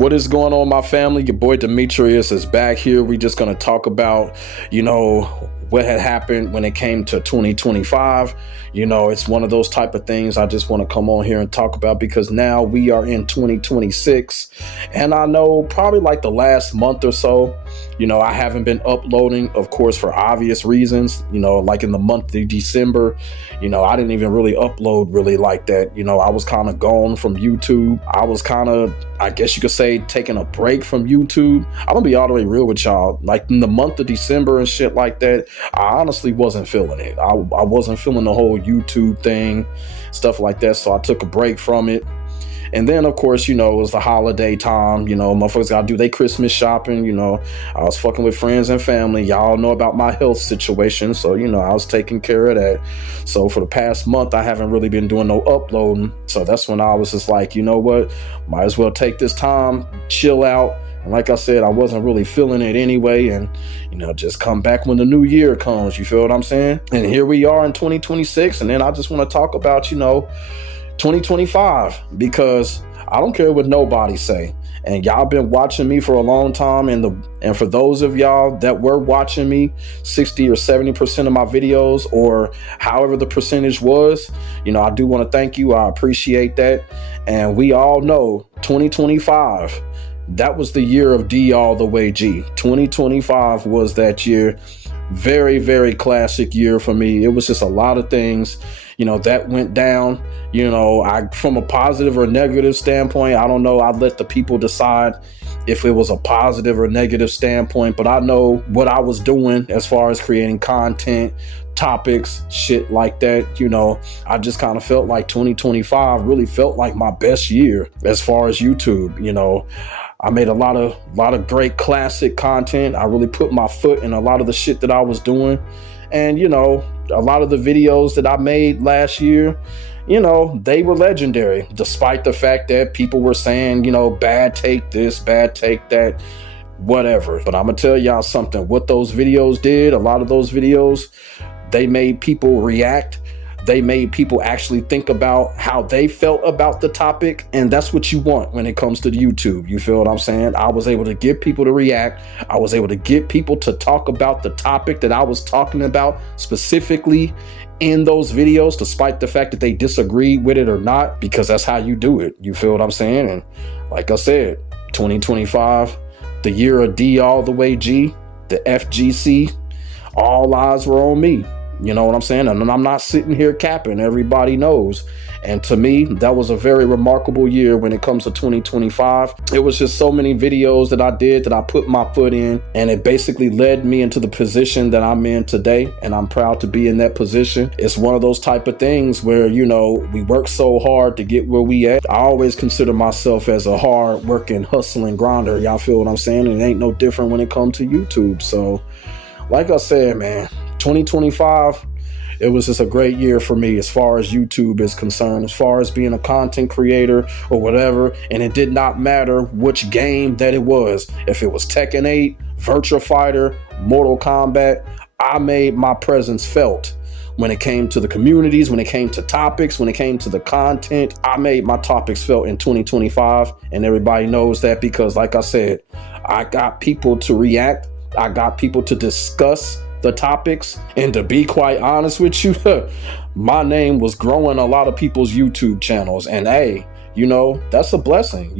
What is going on, my family? Your boy Demetrius is back here. We're just going to talk about, what had happened when it came to 2025. It's one of those type of things I just want to come on here and talk about, because now we are in 2026. And I know probably like the last month or so, I haven't been uploading, of course, for obvious reasons. Like in the month of December, I didn't even really upload really like that. I was kind of gone from YouTube. I was kind of, I guess you could say, taking a break from YouTube. I'm gonna be all the way real with y'all. Like in the month of December and shit like that, I honestly wasn't feeling it. I wasn't feeling the whole YouTube thing, stuff like that. So I took a break from it. And then, of course, it was the holiday time. Motherfuckers gotta do their Christmas shopping. I was fucking with friends and family. Y'all know about my health situation. So, I was taking care of that. So for the past month, I haven't really been doing no uploading. So that's when I was just like, you know what? Might as well take this time, chill out. And like I said, I wasn't really feeling it anyway. And, just come back when the new year comes. You feel what I'm saying? And here we are in 2026. And then I just want to talk about, 2025, because I don't care what nobody say. And y'all been watching me for a long time. And for those of y'all that were watching me 60 or 70% of my videos, or however the percentage was, I do want to thank you. I appreciate that. And we all know 2025, that was the year of D all the way G. 2025 was that year. Very, very classic year for me. It was just a lot of things, that went down. From a positive or negative standpoint, I don't know. I'd let the people decide if it was a positive or negative standpoint, but I know what I was doing as far as creating content, topics, shit like that. I just kind of felt like 2025 really felt like my best year as far as YouTube. I made a lot of great classic content. I really put my foot in a lot of the shit that I was doing. And, a lot of the videos that I made last year, they were legendary, despite the fact that people were saying, bad take this, bad take that, whatever. But I'm gonna tell y'all something. What those videos did, a lot of those videos, they made people react. They made people actually think about how they felt about the topic. And that's what you want when it comes to YouTube. You feel what I'm saying? I was able to get people to react. I was able to get people to talk about the topic that I was talking about specifically in those videos, despite the fact that they disagreed with it or not, because that's how you do it. You feel what I'm saying? And like I said, 2025, the year of D all the way G, the FGC, all eyes were on me. You know what I'm saying? And I'm not sitting here capping. Everybody knows. And to me, that was a very remarkable year when it comes to 2025. It was just so many videos that I did that I put my foot in, and it basically led me into the position that I'm in today. And I'm proud to be in that position. It's one of those type of things where, we work so hard to get where we at. I always consider myself as a hard working, hustling grinder. Y'all feel what I'm saying? And it ain't no different when it comes to YouTube. So like I said, man, 2025, it was just a great year for me as far as YouTube is concerned, as far as being a content creator or whatever. And it did not matter which game that it was. If it was Tekken 8, Virtua Fighter, Mortal Kombat, I made my presence felt. When it came to the communities, when it came to topics, when it came to the content, I made my topics felt in 2025. And everybody knows that because, like I said, I got people to react. I got people to discuss the topics, and to be quite honest with you, my name was growing a lot of people's YouTube channels, and hey, that's a blessing.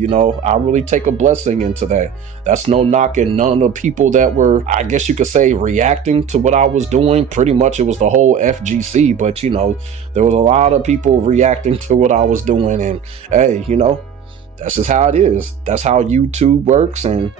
I really take a blessing into that. That's no knocking none of the people that were, I guess you could say, reacting to what I was doing. Pretty much it was the whole FGC, but there was a lot of people reacting to what I was doing, and hey, that's just how it is. That's how YouTube works. And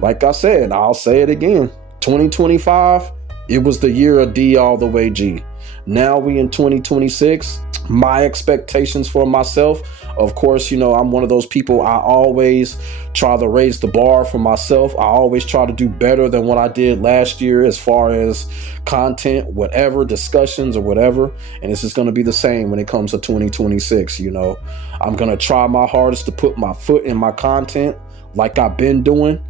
like I said, I'll say it again, 2025, it was the year of D all the way G. Now we in 2026. My expectations for myself, of course, I'm one of those people. I always try to raise the bar for myself. I always try to do better than what I did last year as far as content, whatever, discussions or whatever. And it's just going to be the same when it comes to 2026. I'm going to try my hardest to put my foot in my content like I've been doing,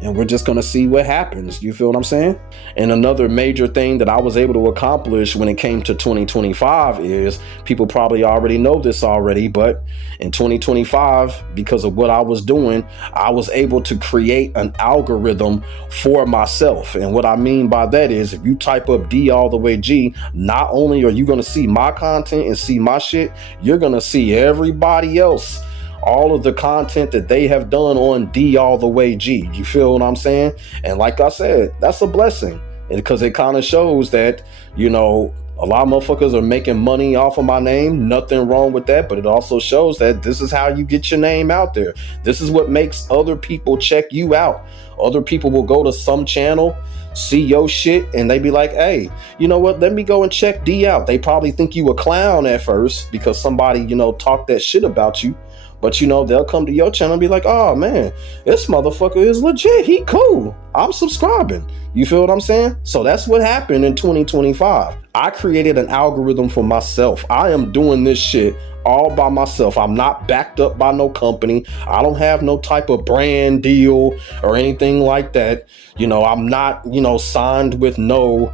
and we're just going to see what happens. You feel what I'm saying? And another major thing that I was able to accomplish when it came to 2025 is, people probably already know this already, but in 2025, because of what I was doing, I was able to create an algorithm for myself. And what I mean by that is, if you type up D all the way G, not only are you going to see my content and see my shit, you're going to see everybody else, all of the content that they have done on D all the way G. You feel what I'm saying? And like I said, that's a blessing, because it kind of shows that, you know, a lot of motherfuckers are making money off of my name. Nothing wrong with that. But it also shows that this is how you get your name out there. This is what makes other people check you out. Other people will go to some channel, see your shit, and they be like, hey, you know what? Let me go and check D out. They probably think you a clown at first because somebody, you know, talked that shit about you. But, you know, they'll come to your channel and be like, oh, man, this motherfucker is legit. He cool. I'm subscribing. You feel what I'm saying? So that's what happened in 2025. I created an algorithm for myself. I am doing this shit all by myself. I'm not backed up by no company. I don't have no type of brand deal or anything like that. You know, I'm not, you know, signed with no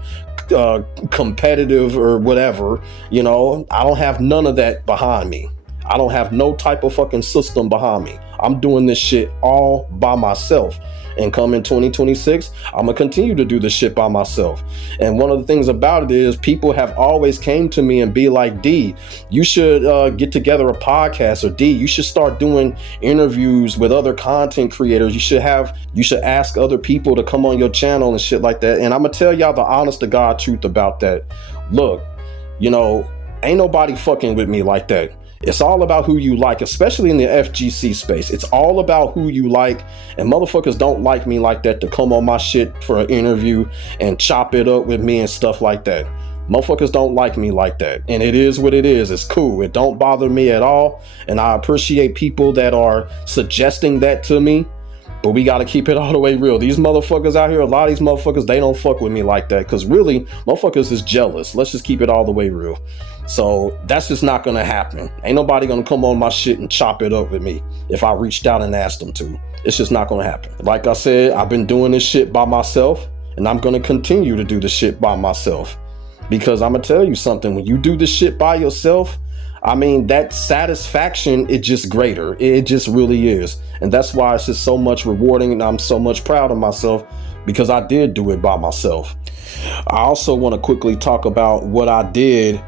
competitive or whatever. You know, I don't have none of that behind me. I don't have no type of fucking system behind me. I'm doing this shit all by myself. And come in 2026, I'm gonna continue to do this shit by myself. And one of the things about it is, people have always came to me and be like, D, you should get together a podcast, or D, you should start doing interviews with other content creators. You should ask other people to come on your channel and shit like that. And I'm gonna tell y'all the honest to God truth about that. Look, you know, ain't nobody fucking with me like that. It's all about who you like, especially in the FGC space. It's all about who you like, and motherfuckers don't like me like that to come on my shit for an interview and chop it up with me and stuff like that. Motherfuckers don't like me like that, and it is what it is. It's cool. It don't bother me at all, and I appreciate people that are suggesting that to me. But we got to keep it all the way real. These motherfuckers out here, a lot of these motherfuckers, they don't fuck with me like that, because really, motherfuckers is jealous. Let's just keep it all the way real. So that's just not going to happen. Ain't nobody going to come on my shit and chop it up with me if I reached out and asked them to. It's just not going to happen. Like I said, I've been doing this shit by myself, and I'm going to continue to do this shit by myself. Because I'm going to tell you something. When you do this shit by yourself, I mean, that satisfaction is just greater. It just really is. And that's why it's just so much rewarding, and I'm so much proud of myself, because I did do it by myself. I also want to quickly talk about what I did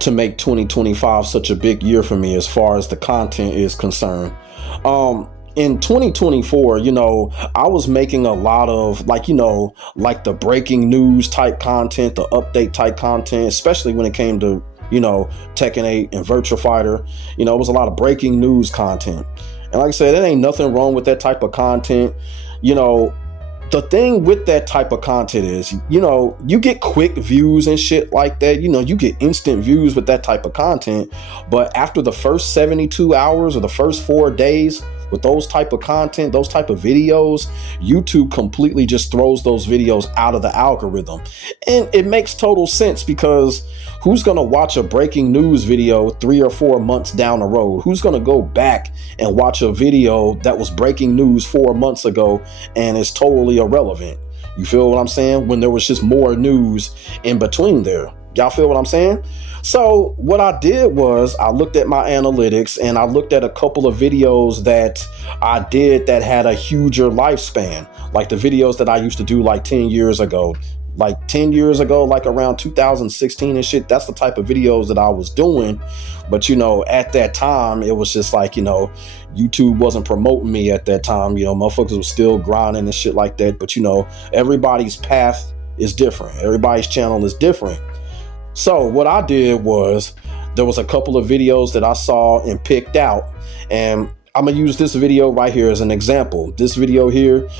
to make 2025 such a big year for me as far as the content is concerned. In 2024, you know, I was making a lot of like the breaking news type content, the update type content, especially when it came to, you know, Tekken 8 and Virtua Fighter. You know, it was a lot of breaking news content. And like I said, there ain't nothing wrong with that type of content. You know, the thing with that type of content is, you know, you get quick views and shit like that. You know, you get instant views with that type of content. But after the first 72 hours or the first 4 days with those type of content, those type of videos, YouTube completely just throws those videos out of the algorithm. And it makes total sense, because who's going to watch a breaking news video 3 or 4 months down the road? Who's going to go back and watch a video that was breaking news 4 months ago and is totally irrelevant? You feel what I'm saying? When there was just more news in between there. Y'all feel what I'm saying? So what I did was I looked at my analytics, and I looked at a couple of videos that I did that had a huger lifespan, like the videos that I used to do like 10 years ago. Like 10 years ago, like around 2016 and shit. That's the type of videos that I was doing. But, you know, at that time, it was just like, you know, YouTube wasn't promoting me at that time. You know, motherfuckers was still grinding and shit like that. But, you know, everybody's path is different. Everybody's channel is different. So what I did was, there was a couple of videos that I saw and picked out, and I'm going to use this video right here as an example. This video here,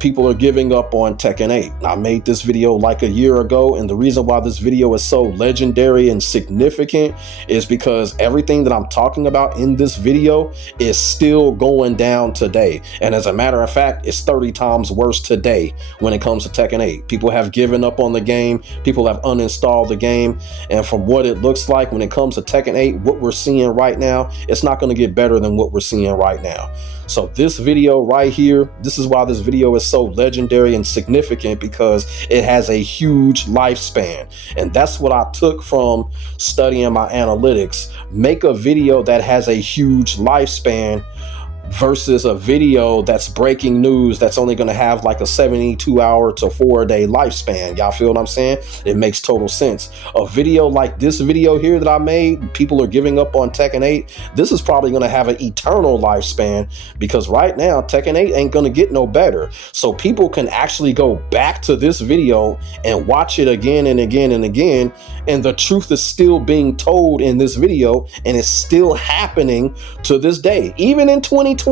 people are giving up on Tekken 8. I made this video like a year ago, and the reason why this video is so legendary and significant is because everything that I'm talking about in this video is still going down today. And as a matter of fact, it's 30 times worse today when it comes to Tekken 8. People have given up on the game. People have uninstalled the game. And from what it looks like when it comes to Tekken 8, what we're seeing right now, it's not going to get better than what we're seeing right now. So this video right here, this is why this video is so legendary and significant, because it has a huge lifespan. And that's what I took from studying my analytics. Make a video that has a huge lifespan versus a video that's breaking news that's only going to have like a 72-hour to 4-day lifespan. Y'all feel what I'm saying? It makes total sense. A video like this video here that I made, people are giving up on Tekken 8. This is probably going to have an eternal lifespan, because right now Tekken 8 ain't going to get no better. So people can actually go back to this video and watch it again and again and again, and the truth is still being told in this video, and it's still happening to this day. Even in 2026,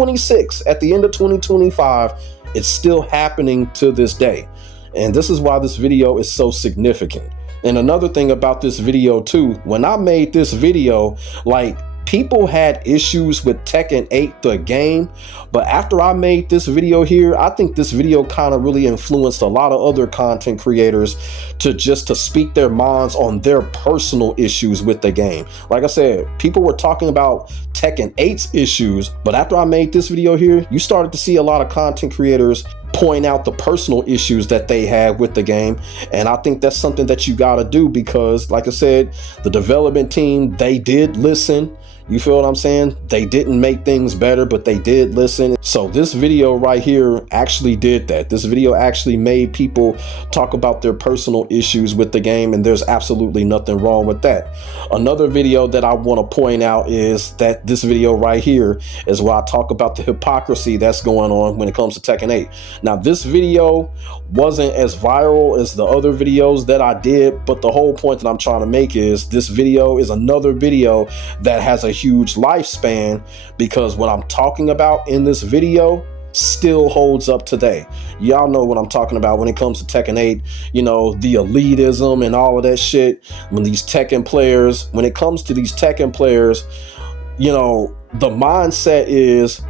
at the end of 2025, it's still happening to this day. And this is why this video is so significant. And another thing about this video too, when I made this video, like, people had issues with Tekken 8, the game, but after I made this video here, I think this video kind of really influenced a lot of other content creators to speak their minds on their personal issues with the game. Like I said, people were talking about Tekken 8's issues, but after I made this video here, you started to see a lot of content creators point out the personal issues that they had with the game. And I think that's something that you got to do, because like I said, the development team, they did listen. You feel what I'm saying? They didn't make things better, but they did listen. So this video right here actually did that. This video actually made people talk about their personal issues with the game, and there's absolutely nothing wrong with that. Another video that I want to point out is that this video right here is where I talk about the hypocrisy that's going on when it comes to Tekken 8. Now, this video wasn't as viral as the other videos that I did, but the whole point that I'm trying to make is this video is another video that has a huge lifespan, because what I'm talking about in this video still holds up today. Y'all know what I'm talking about when it comes to Tekken 8, you know, the elitism and all of that shit. When these Tekken players, when it comes to these Tekken players, you know, the mindset is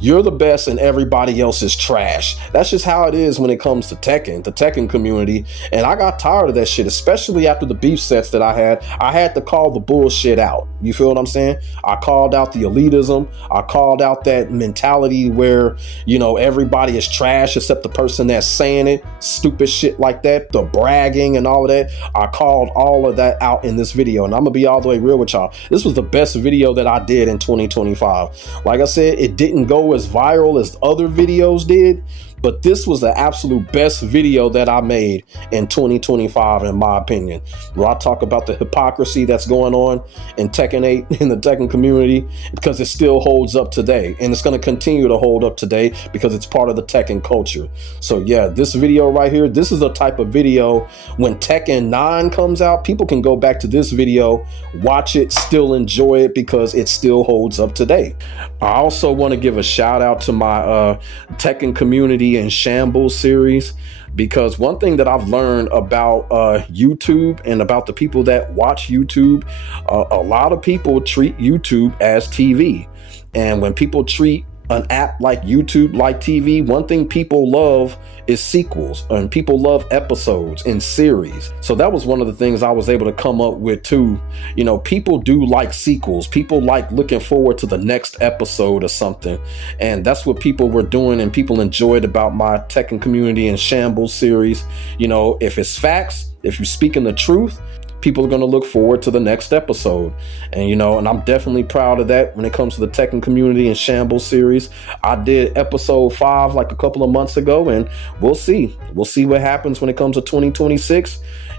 you're the best and everybody else is trash. That's just how it is when it comes to Tekken, the Tekken community. And I got tired of that shit, especially after the beef sets that I had. I had to call the bullshit out. You feel what I'm saying? I called out the elitism. I called out that mentality where, you know, everybody is trash except the person that's saying it. Stupid shit like that, the bragging and all of that. I called all of that out in this video, and I'm gonna be all the way real with y'all. This was the best video that I did in 2025. Like I said, it didn't go as viral as other videos did, but this was the absolute best video that I made in 2025, in my opinion, where I talk about the hypocrisy that's going on in Tekken 8 in the Tekken community, because it still holds up today, and it's going to continue to hold up today because it's part of the Tekken culture. So yeah, this video right here, this is the type of video when Tekken 9 comes out, people can go back to this video, watch it, still enjoy it, because it still holds up today. I also want to give a shout out to my Tekken community and Shambles series, because one thing that I've learned about YouTube and about the people that watch YouTube, a lot of people treat YouTube as TV. And when people treat an app like YouTube like TV, one thing people love is sequels, and people love episodes and series. So that was one of the things I was able to come up with too. You know, people do like sequels. People like looking forward to the next episode or something. And that's what people were doing, and people enjoyed about my Tekken community and Shambles series. You know, if it's facts, if you're speaking the truth, people are going to look forward to the next episode. And, you know, and I'm definitely proud of that when it comes to the Tekken community and Shambles series. I did episode 5 like a couple of months ago, and we'll see what happens when it comes to 2026.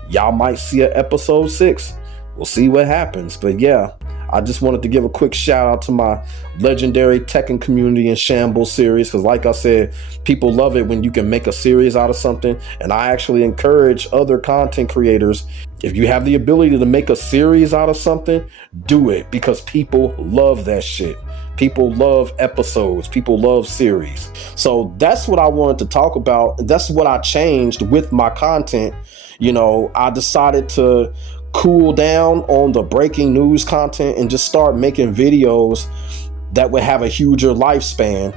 Y'all might see an episode 6. We'll see what happens. But yeah, I just wanted to give a quick shout out to my legendary Tekken community and Shambles series, because like I said, people love it when you can make a series out of something. And I actually encourage other content creators, if you have the ability to make a series out of something, do it, because people love that shit. People love episodes. People love series. So that's what I wanted to talk about. That's what I changed with my content. You know, I decided to cool down on the breaking news content and just start making videos that would have a huger lifespan.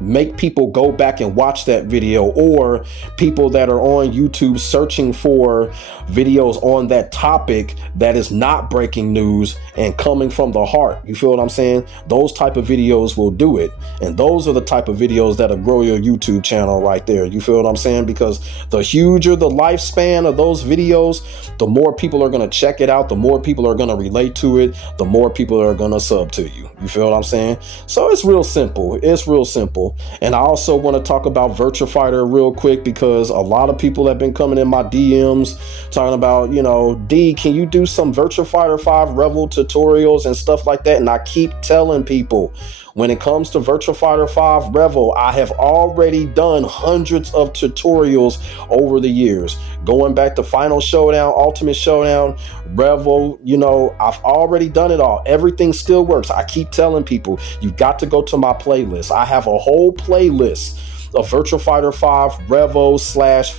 make people go back and watch that video, or people that are on YouTube searching for videos on that topic that is not breaking news and coming from the heart. You feel what I'm saying? Those type of videos will do it. And those are the type of videos that'll grow your YouTube channel right there. You feel what I'm saying? Because the huger the lifespan of those videos, the more people are going to check it out, the more people are going to relate to it, the more people are going to sub to you. You feel what I'm saying? So it's real simple. It's real simple. And I also want to talk about Virtua Fighter real quick, because a lot of people have been coming in my DMs talking about, D, can you do some Virtua Fighter 5 REVO tutorials and stuff like that? And I keep telling people, when it comes to Virtua Fighter 5 REVO, I have already done hundreds of tutorials over the years. Going back to Final Showdown, Ultimate Showdown, REVO, I've already done it all. Everything still works. I keep telling people, you've got to go to my playlist. I have a whole playlist of Virtua Fighter 5 REVO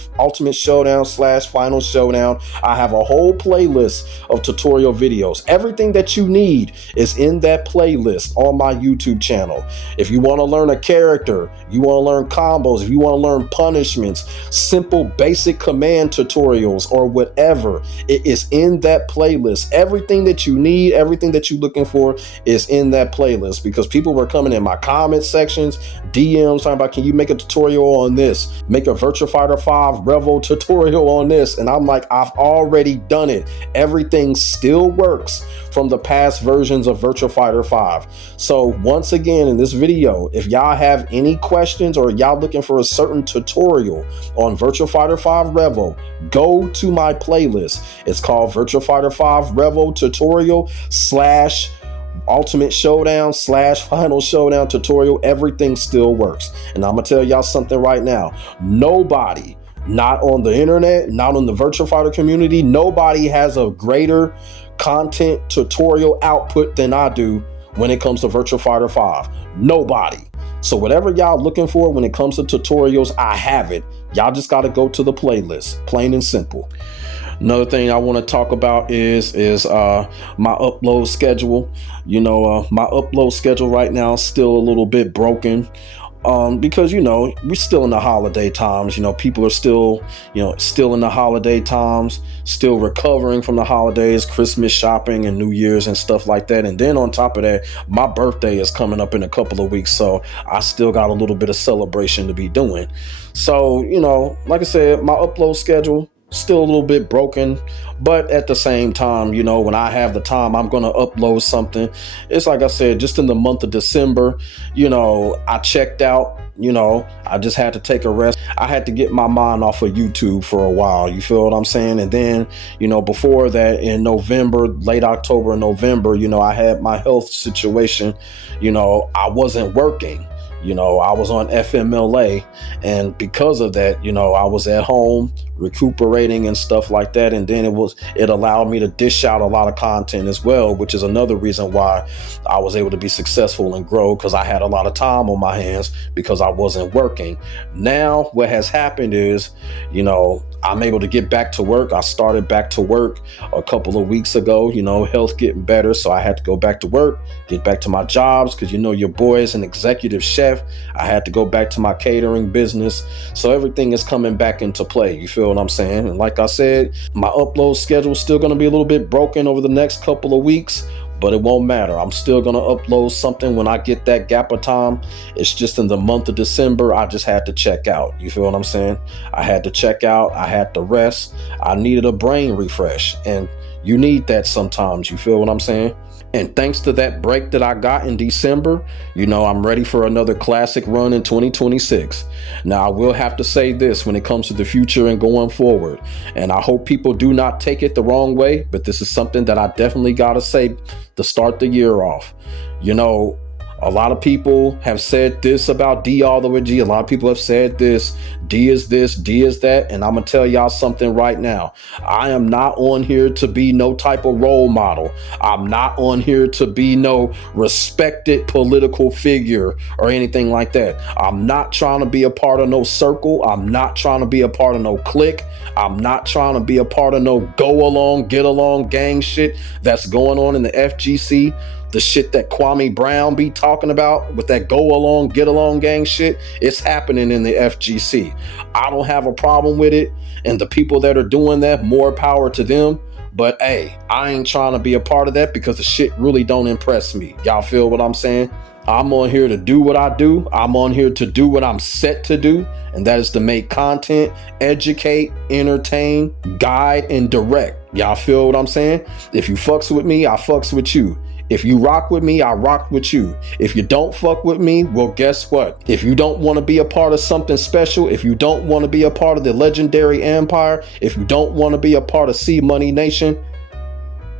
/ Ultimate Showdown / Final Showdown. I have a whole playlist of tutorial videos. Everything that you need is in that playlist on my YouTube channel. If you want to learn a character, you want to learn combos, if you want to learn punishments, simple basic command tutorials, or whatever, it is in that playlist. Everything that you need, everything that you're looking for is in that playlist, because people were coming in my comment sections, DMs, talking about, can you make a tutorial on this? Make a Virtua Fighter 5 REVO tutorial on this. And I'm like, I've already done it. Everything still works from the past versions of Virtua Fighter 5. So once again, in this video, if y'all have any questions or y'all looking for a certain tutorial on Virtua Fighter 5 REVO, go to my playlist. It's called Virtua Fighter 5 REVO tutorial / Ultimate Showdown / Final Showdown tutorial. Everything still works. And I'm gonna tell y'all something right now. Nobody, not on the internet, not on the Virtua Fighter community, nobody has a greater content tutorial output than I do when it comes to Virtua Fighter 5. Nobody. So whatever y'all looking for when it comes to tutorials, I have it. Y'all just got to go to the playlist, plain and simple. Another thing I want to talk about is my upload schedule. My upload schedule right now is still a little bit broken. Because we're still in the holiday times. People are still in the holiday times, still recovering from the holidays, Christmas shopping and New Year's and stuff like that. And then on top of that, my birthday is coming up in a couple of weeks, so I still got a little bit of celebration to be doing. So like I said, my upload schedule still a little bit broken, but at the same time, when I have the time, I'm going to upload something. It's like I said, just in the month of December, I checked out, I just had to take a rest. I had to get my mind off of YouTube for a while. You feel what I'm saying? And then, before that, in November, late October and November, I had my health situation. I wasn't working. I was on FMLA, and because of that, I was at home recuperating and stuff like that. And then it allowed me to dish out a lot of content as well, which is another reason why I was able to be successful and grow, because I had a lot of time on my hands because I wasn't working. Now what has happened is, I'm able to get back to work. I started back to work a couple of weeks ago, health getting better. So I had to go back to work, get back to my jobs, because your boy is an executive chef. I had to go back to my catering business. So everything is coming back into play. You feel what I'm saying? And like I said, my upload schedule is still going to be a little bit broken over the next couple of weeks, but it won't matter. I'm still going to upload something when I get that gap of time. It's just in the month of December, I just had to check out. You feel what I'm saying? I had to check out. I had to rest. I needed a brain refresh, and you need that sometimes. You feel what I'm saying? And thanks to that break that I got in December, I'm ready for another classic run in 2026. Now, I will have to say this when it comes to the future and going forward, and I hope people do not take it the wrong way, but this is something that I definitely got to say to start the year off. A lot of people have said this about D all the way G. A lot of people have said this, D is this, D is that. And I'm going to tell y'all something right now. I am not on here to be no type of role model. I'm not on here to be no respected political figure or anything like that. I'm not trying to be a part of no circle. I'm not trying to be a part of no clique. I'm not trying to be a part of no go along, get along gang shit that's going on in the FGC. the shit that Kwame Brown be talking about with that go along, get along gang shit, it's happening in the FGC. I don't have a problem with it. And the people that are doing that, more power to them. But hey, I ain't trying to be a part of that because the shit really don't impress me. Y'all feel what I'm saying? I'm on here to do what I do. I'm on here to do what I'm set to do. And that is to make content, educate, entertain, guide, and direct. Y'all feel what I'm saying? If you fucks with me, I fucks with you. If you rock with me, I rock with you. If you don't fuck with me, well, guess what? If you don't want to be a part of something special, if you don't want to be a part of the legendary empire, if you don't want to be a part of C Money Nation,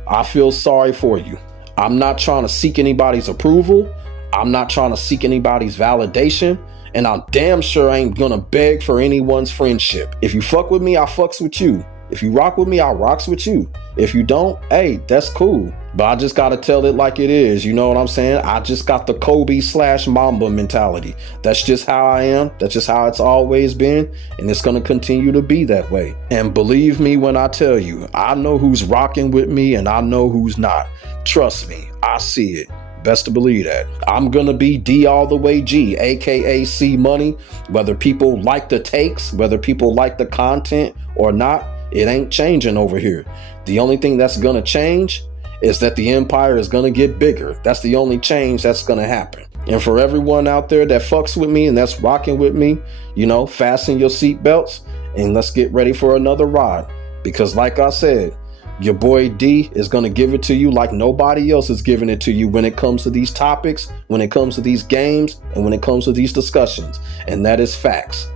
I feel sorry for you. I'm not trying to seek anybody's approval. I'm not trying to seek anybody's validation. And I'm damn sure I ain't gonna beg for anyone's friendship. If you fuck with me, I fucks with you. If you rock with me, I rocks with you. If you don't, hey, that's cool. But I just gotta tell it like it is. You know what I'm saying? I just got the Kobe/Mamba mentality. That's just how I am. That's just how it's always been. And it's gonna continue to be that way. And believe me when I tell you, I know who's rocking with me and I know who's not. Trust me, I see it. Best to believe that. I'm gonna be D all the way G, aka C Money. Whether people like the takes, whether people like the content or not, it ain't changing over here. The only thing that's gonna change is that the empire is gonna get bigger. That's the only change that's gonna happen. And for everyone out there that fucks with me and that's rocking with me, you know, fasten your seatbelts and let's get ready for another ride. Because like I said, your boy D is going to give it to you like nobody else is giving it to you when it comes to these topics, when it comes to these games, and when it comes to these discussions. And that is facts.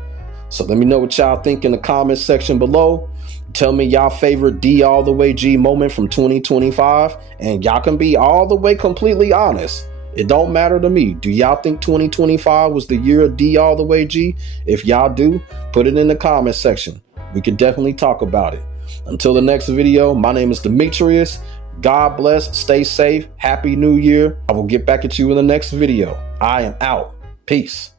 So let me know what y'all think in the comments section below. Tell me y'all favorite D all the way G moment from 2025. And y'all can be all the way completely honest. It don't matter to me. Do y'all think 2025 was the year of D all the way G? If y'all do, put it in the comments section. We could definitely talk about it. Until the next video, my name is Demetrius. God bless, stay safe, happy new year. I will get back at you in the next video. I am out. Peace.